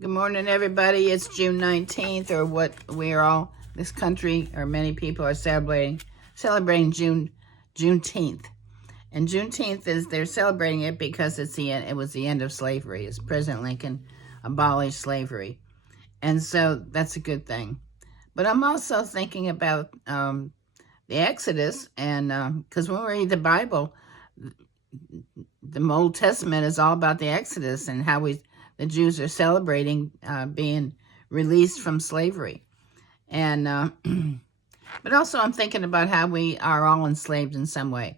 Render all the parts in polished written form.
Good morning, everybody. It's June 19th, or what we're all, this country, or many people are celebrating Juneteenth. And Juneteenth they're celebrating it because it was the end of slavery, as President Lincoln abolished slavery. And so that's a good thing. But I'm also thinking about the Exodus, and because when we read the Bible, the Old Testament is all about the Exodus and how the Jews are celebrating being released from slavery. And but also I'm thinking about how we are all enslaved in some way.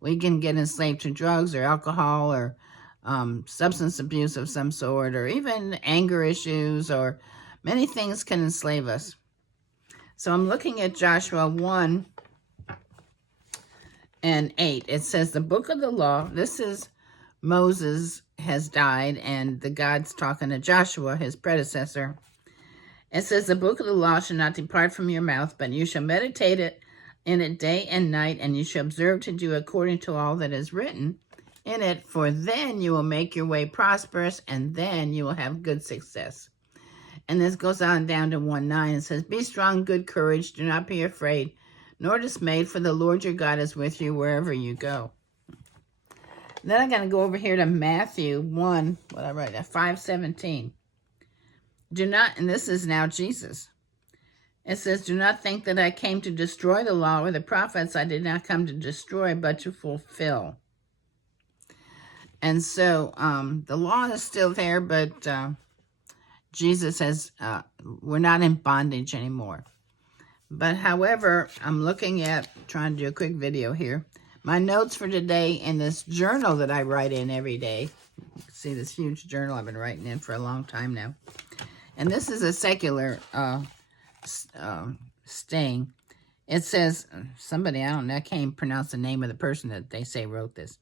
We can get enslaved to drugs or alcohol or substance abuse of some sort, or even anger issues, or many things can enslave us. So I'm looking at Joshua 1 and 8. It says, the book of the law, this is Moses has died, and the God's talking to Joshua, his predecessor. It says, the book of the law shall not depart from your mouth, but you shall meditate in it day and night, and you shall observe to do according to all that is written in it, for then you will make your way prosperous, and then you will have good success. And this goes on down to 1:9. It says, be strong, good courage, do not be afraid, nor dismayed, for the Lord your God is with you wherever you go. Then I'm going to go over here to Matthew 1, what I write, 5:17. Do not, and this is now Jesus. It says, do not think that I came to destroy the law or the prophets. I did not come to destroy, but to fulfill. And so the law is still there, but Jesus says we're not in bondage anymore. But however, I'm looking at, trying to do a quick video here, my notes for today in this journal that I write in every day. You can see this huge journal I've been writing in for a long time now. And this is a secular staying. It says, somebody, I don't know, I can't even pronounce the name of the person that they say wrote this.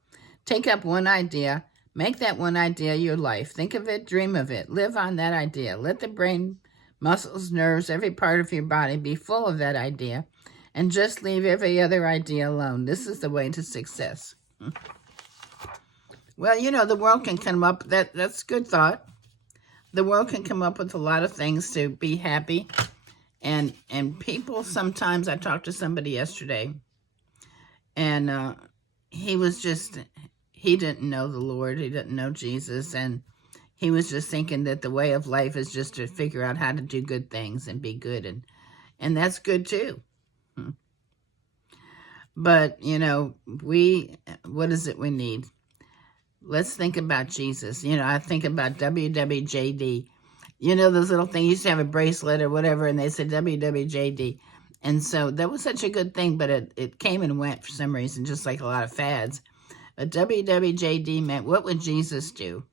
Take up one idea, make that one idea your life. Think of it, dream of it, live on that idea. Let the brain, muscles, nerves, every part of your body be full of that idea, and just leave every other idea alone. This is the way to success. Well, you know, the world can come up, that's good thought. The world can come up with a lot of things to be happy. And people sometimes, I talked to somebody yesterday, and he didn't know the Lord, he didn't know Jesus, and he was just thinking that the way of life is just to figure out how to do good things and be good, and that's good too. But, you know, what is it we need? Let's think about Jesus. You know, I think about WWJD. You know, those little things, you used to have a bracelet or whatever, and they said WWJD. And so that was such a good thing, but it came and went for some reason, just like a lot of fads. But WWJD meant, what would Jesus do?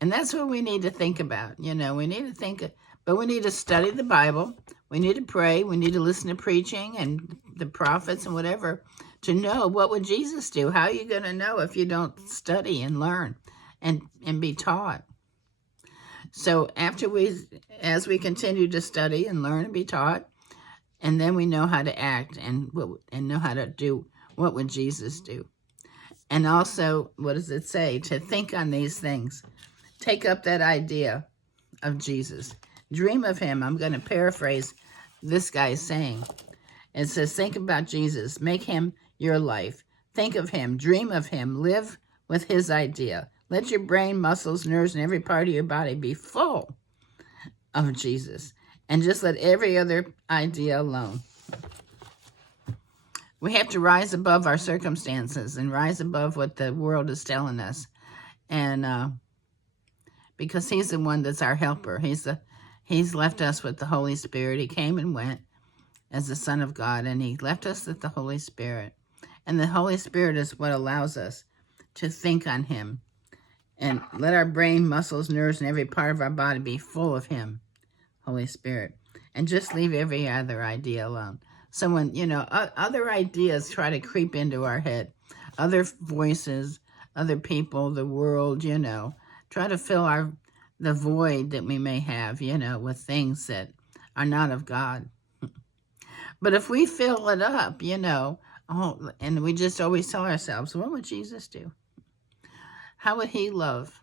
And that's what we need to think about. You know, we need to think, but we need to study the Bible. We need to pray. We need to listen to preaching and the prophets and whatever to know, what would Jesus do? How are you going to know if you don't study and learn and be taught? So as we continue to study and learn and be taught, and then we know how to act and know how to do, what would Jesus do? And also, what does it say? To think on these things. Take up that idea of Jesus. Dream of him. I'm going to paraphrase this guy's saying. It says, think about Jesus. Make him your life. Think of him. Dream of him. Live with his idea. Let your brain, muscles, nerves, and every part of your body be full of Jesus. And just let every other idea alone. We have to rise above our circumstances and rise above what the world is telling us. And because he's the one that's our helper. He's left us with the Holy Spirit. He came and went as the Son of God, and he left us with the Holy Spirit. And the Holy Spirit is what allows us to think on him. And let our brain, muscles, nerves, and every part of our body be full of him, Holy Spirit. And just leave every other idea alone. So when, you know, other ideas try to creep into our head, other voices, other people, the world, you know, try to fill the void that we may have, you know, with things that are not of God. But if we fill it up, you know, and we just always tell ourselves, what would Jesus do? How would he love?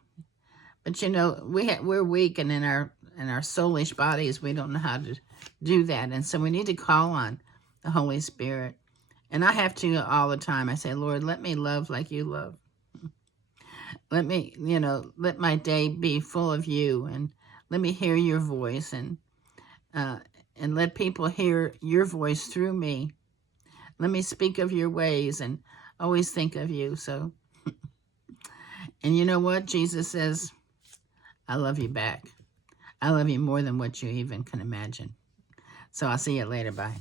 But you know, we're weak, and in our soulish bodies, we don't know how to do that. And so we need to call on the Holy Spirit. And I have to all the time. I say, Lord, let me love like you love. Let me, let my day be full of you, and let me hear your voice, uh, and let people hear your voice through me. Let me speak of your ways and always think of you. So, and you know what? Jesus says, I love you back. I love you more than what you even can imagine. So I'll see you later. Bye.